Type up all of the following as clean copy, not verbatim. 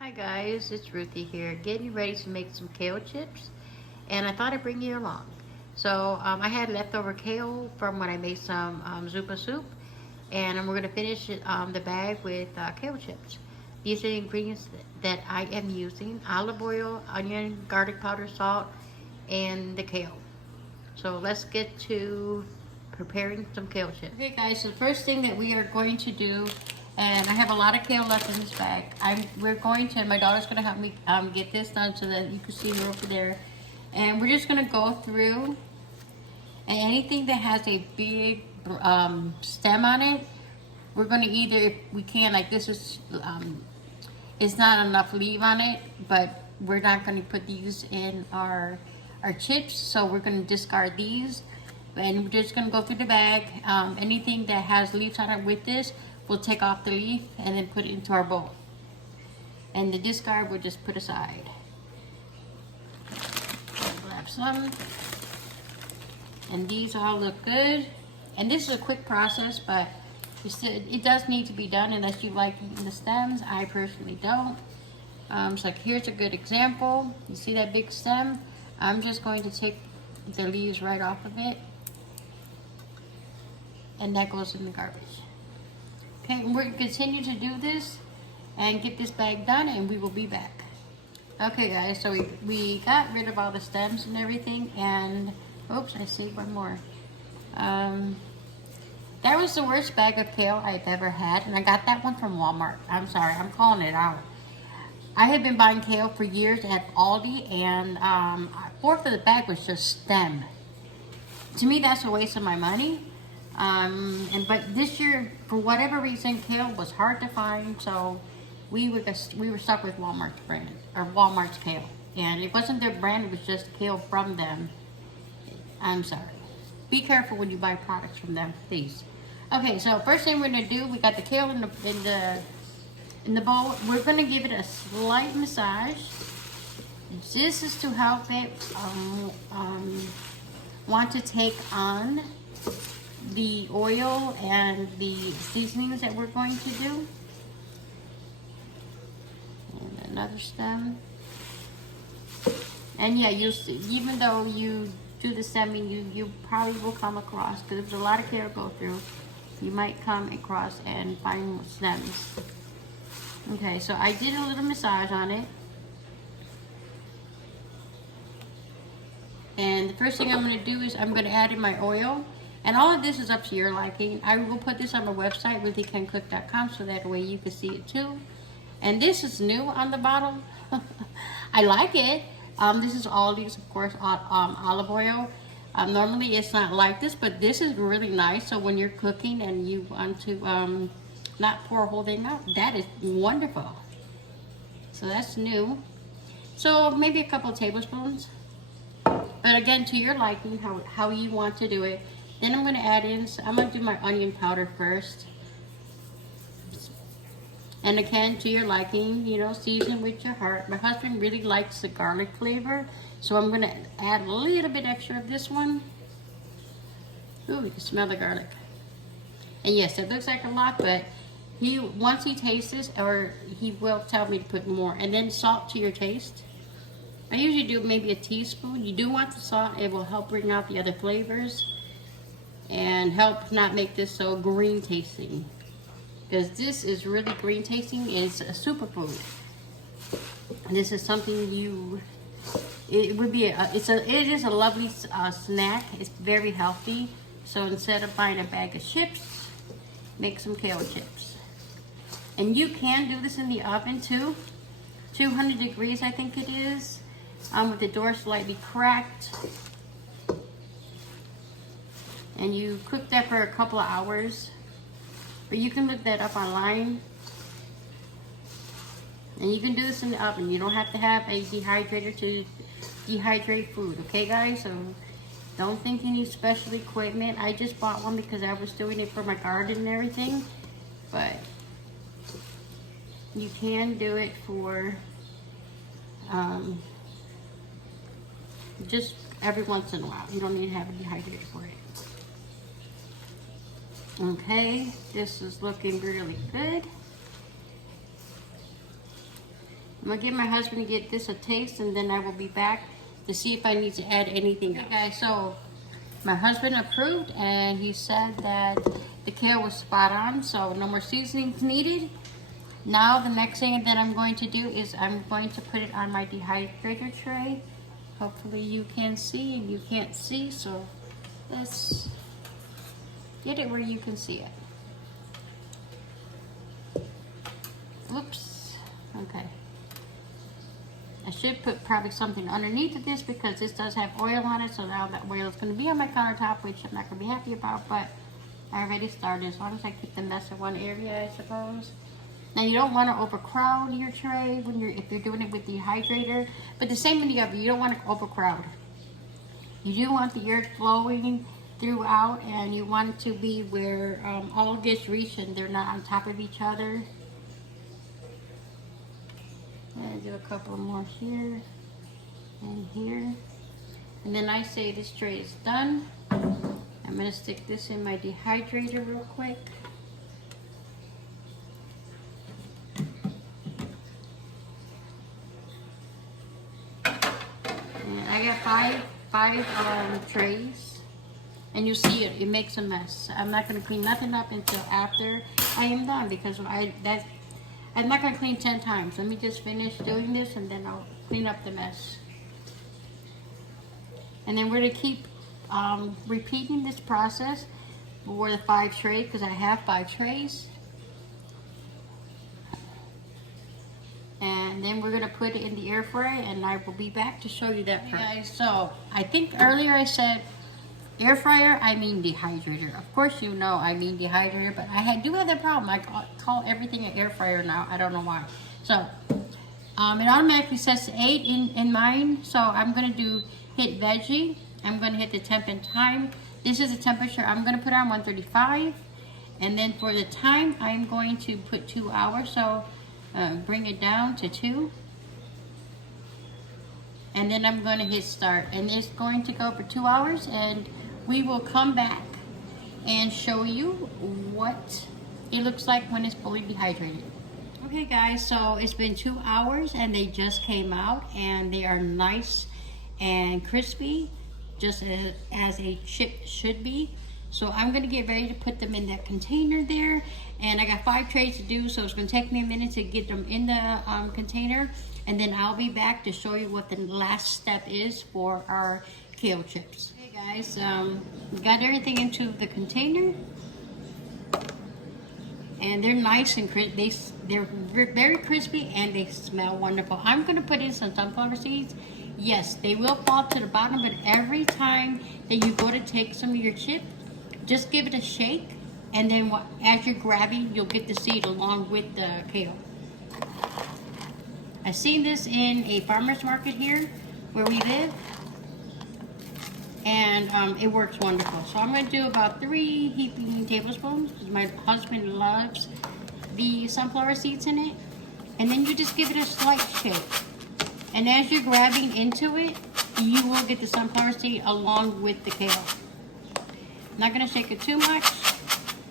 Hi guys, it's Ruthie here, getting ready to make some kale chips, and I thought I'd bring you along. So I had leftover kale from when I made some zuppa soup, and we're going to finish the bag with kale chips. These are the ingredients that I am using: olive oil, onion, garlic powder, salt, and the kale. So let's get to preparing some kale chips. Okay guys, so the first thing that we are going to do, and I have a lot of kale left in this bag. My daughter's going to help me get this done so that you can see her over there. And we're just going to go through, and anything that has a big stem on it, we're going to either, if we can, like this is, it's not enough leaf on it, but we're not going to put these in our chips, so we're going to discard these. And we're just going to go through the bag. Anything that has leaves on it with this, we'll take off the leaf and then put it into our bowl. And the discard we'll just put aside. Grab some. And these all look good. And this is a quick process, but it does need to be done unless you like the stems. I personally don't. So like here's a good example. You see that big stem? I'm just going to take the leaves right off of it. And that goes in the garbage. Okay, we're going to continue to do this and get this bag done, and we will be back. Okay guys, so we got rid of all the stems and everything, and oops, I see one more. That was the worst bag of kale I've ever had, and I got that one from Walmart. I'm sorry, I'm calling it out. I had been buying kale for years at Aldi, and a fourth of the bag was just stem. To me, that's a waste of my money. But this year, for whatever reason, kale was hard to find, so we were stuck with Walmart's brand, or Walmart's kale. And it wasn't their brand, it was just kale from them. I'm sorry. Be careful when you buy products from them, please. Okay, so first thing we're gonna do, we got the kale in the bowl. We're gonna give it a slight massage. This is to help it want to take on the oil and the seasonings that we're going to do. And another stem. And yeah, you'll see, even though you do the stemming, you probably will come across, because there's a lot of care to go through, you might come across and find stems. Okay, so I did a little massage on it. And the first thing I'm going to do is I'm going to add in my oil. And all of this is up to your liking. I will put this on my website, ruthiecancook.com, so that way you can see it too. And this is new on the bottle. I like it. This is Aldi's, of course, olive oil. Normally it's not like this, but this is really nice. So when you're cooking and you want to not pour a whole thing out, that is wonderful. So that's new. So maybe a couple of tablespoons. But again, to your liking, how you want to do it. Then I'm going to add in, I'm going to do my onion powder first. And again, to your liking, you know, season with your heart. My husband really likes the garlic flavor, so I'm going to add a little bit extra of this one. Ooh, you can smell the garlic. And yes, it looks like a lot, but once he tastes this, or he will tell me to put more. And then salt to your taste. I usually do maybe a teaspoon. You do want the salt. It will help bring out the other flavors and help not make this so green tasting, because this is really green tasting. It's a superfood. And this is something it is a lovely snack. It's very healthy. So instead of buying a bag of chips, make some kale chips. And you can do this in the oven too. 200 degrees, I think it is, with the door slightly cracked. And you cook that for a couple of hours. But you can look that up online. And you can do this in the oven. You don't have to have a dehydrator to dehydrate food, okay guys? So don't think you need special equipment. I just bought one because I was doing it for my garden and everything. But you can do it for just every once in a while. You don't need to have a dehydrator for it. Okay, this is looking really good. I'm gonna give my husband to get this a taste, and then I will be back to see if I need to add anything. Okay, guys, so my husband approved, and he said that the kale was spot on, so no more seasonings needed. Now the next thing that I'm going to do is I'm going to put it on my dehydrator tray. Hopefully you can see, and you can't see, so let's get it where you can see it. Oops. Okay. I should put probably something underneath of this because this does have oil on it, so now that oil is going to be on my countertop, which I'm not going to be happy about, but I already started, as long as I keep the mess in one area, I suppose. Now you don't want to overcrowd your tray if you're doing it with the dehydrator, but the same in the oven, you don't want to overcrowd. You do want the air flowing throughout, and you want it to be where all gets reached and they're not on top of each other. And do a couple more here and here. And then I say this tray is done. I'm going to stick this in my dehydrator real quick. And I got five trays. And you see it makes a mess. I'm not going to clean nothing up until after I am done, because I'm not going to clean 10 times. Let me just finish doing this, and then I'll clean up the mess. And then we're going to keep repeating this process for the 5 trays, because I have 5 trays. And then we're going to put it in the air fryer, and I will be back to show you that. Hey guys, so I think earlier I said air fryer, I mean dehydrator. Of course you know I mean dehydrator, but I do have that problem. I call everything an air fryer now. I don't know why. So it automatically sets to 8 in mine. So I'm going to hit veggie. I'm going to hit the temp and time. This is the temperature I'm going to put on 135. And then for the time, I'm going to put 2 hours. So bring it down to 2. And then I'm going to hit start. And it's going to go for 2 hours, and we will come back and show you what it looks like when it's fully dehydrated. Okay guys, so it's been 2 hours and they just came out, and they are nice and crispy, just as a chip should be. So I'm going to get ready to put them in that container there, and I got 5 trays to do, so it's going to take me a minute to get them in the container, and then I'll be back to show you what the last step is for our kale chips. Hey guys, we got everything into the container, and they're nice and crispy. They're very crispy, and they smell wonderful. I'm going to put in some sunflower seeds. Yes, they will fall to the bottom, but every time that you go to take some of your chip, just give it a shake, and then as you're grabbing, you'll get the seed along with the kale. I've seen this in a farmer's market here where we live, and it works wonderful. So I'm going to do about 3 heaping tablespoons, because my husband loves the sunflower seeds in it. And then you just give it a slight shake. And as you're grabbing into it, you will get the sunflower seed along with the kale. I'm not going to shake it too much,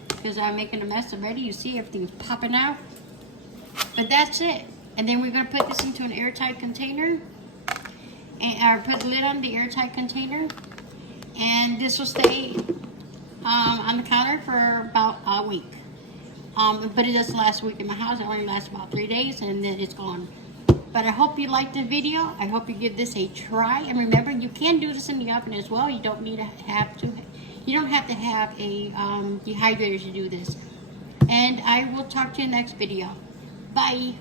because I'm making a mess already. You see everything's popping out. But that's it. And then we're going to put this into an airtight container. And put the lid on the airtight container. And this will stay on the counter for about a week. But it doesn't last a week in my house. It only lasts about 3 days, and then it's gone. But I hope you liked the video. I hope you give this a try. And remember, you can do this in the oven as well. You don't need to have to. You don't have to have a dehydrator to do this. And I will talk to you in the next video. Bye.